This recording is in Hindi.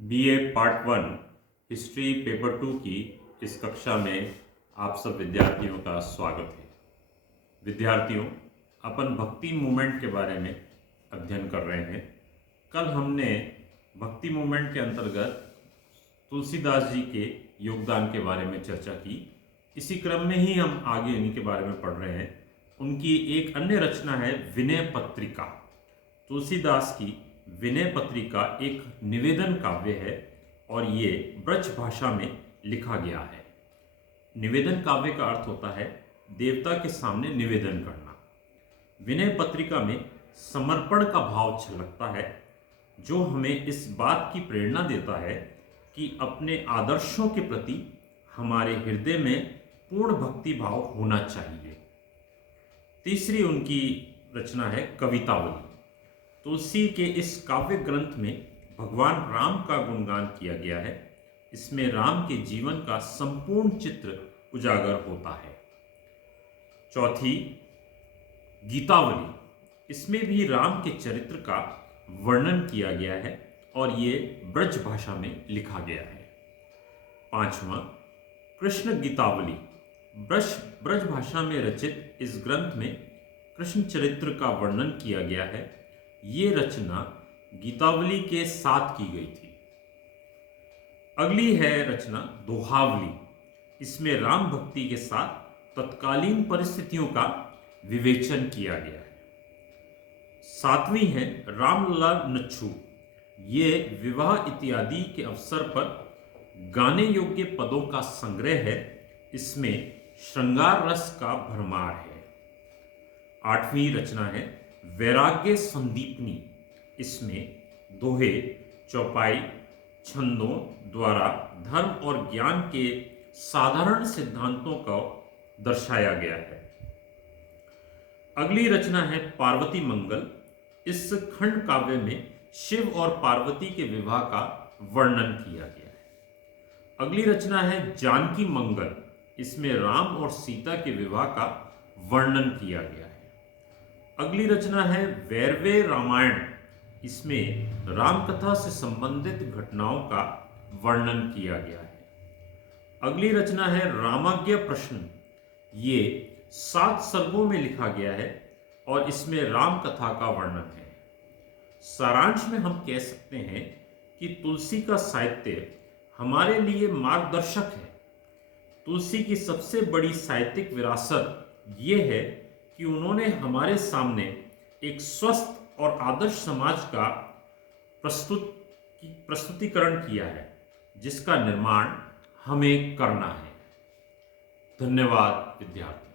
बीए पार्ट 1 हिस्ट्री पेपर 2 की इस कक्षा में आप सब विद्यार्थियों का स्वागत है। विद्यार्थियों, अपन भक्ति मूवमेंट के बारे में अध्ययन कर रहे हैं। कल हमने भक्ति मूवमेंट के अंतर्गत तुलसीदास जी के योगदान के बारे में चर्चा की। इसी क्रम में ही हम आगे इन्हीं के बारे में पढ़ रहे हैं। उनकी एक अन्य रचना है विनय पत्रिका। तुलसीदास की विनय पत्रिका एक निवेदन काव्य है और ये ब्रज भाषा में लिखा गया है। निवेदन काव्य का अर्थ होता है देवता के सामने निवेदन करना। विनय पत्रिका में समर्पण का भाव छलकता है, जो हमें इस बात की प्रेरणा देता है कि अपने आदर्शों के प्रति हमारे हृदय में पूर्ण भक्ति भाव होना चाहिए। तीसरी उनकी रचना है कवितावली। तुलसी के इस काव्य ग्रंथ में भगवान राम का गुणगान किया गया है। इसमें राम के जीवन का संपूर्ण चित्र उजागर होता है। चौथी गीतावली, इसमें भी राम के चरित्र का वर्णन किया गया है और ये ब्रज भाषा में लिखा गया है। पांचवा कृष्ण गीतावली, ब्रज भाषा में रचित इस ग्रंथ में कृष्ण चरित्र का वर्णन किया गया है। ये रचना गीतावली के साथ की गई थी। अगली है रचना दोहावली। इसमें राम भक्ति के साथ तत्कालीन परिस्थितियों का विवेचन किया गया है। सातवीं है रामलला नच्छू। ये विवाह इत्यादि के अवसर पर गाने योग्य पदों का संग्रह है। इसमें श्रृंगार रस का भरमार है। आठवीं रचना है वैराग्य संदीपनी। इसमें दोहे, चौपाई, छंदों द्वारा धर्म और ज्ञान के साधारण सिद्धांतों को दर्शाया गया है। अगली रचना है पार्वती मंगल। इस खंड काव्य में शिव और पार्वती के विवाह का वर्णन किया गया है। अगली रचना है जानकी मंगल। इसमें राम और सीता के विवाह का वर्णन किया गया है। अगली रचना है वैरवे रामायण। इसमें रामकथा से संबंधित घटनाओं का वर्णन किया गया है। अगली रचना है रामाज्ञा प्रश्न। ये 7 सर्गों में लिखा गया है और इसमें राम कथा का वर्णन है। सारांश में हम कह सकते हैं कि तुलसी का साहित्य हमारे लिए मार्गदर्शक है। तुलसी की सबसे बड़ी साहित्यिक विरासत ये है कि उन्होंने हमारे सामने एक स्वस्थ और आदर्श समाज का प्रस्तुतिकरण किया है, जिसका निर्माण हमें करना है। धन्यवाद विद्यार्थी।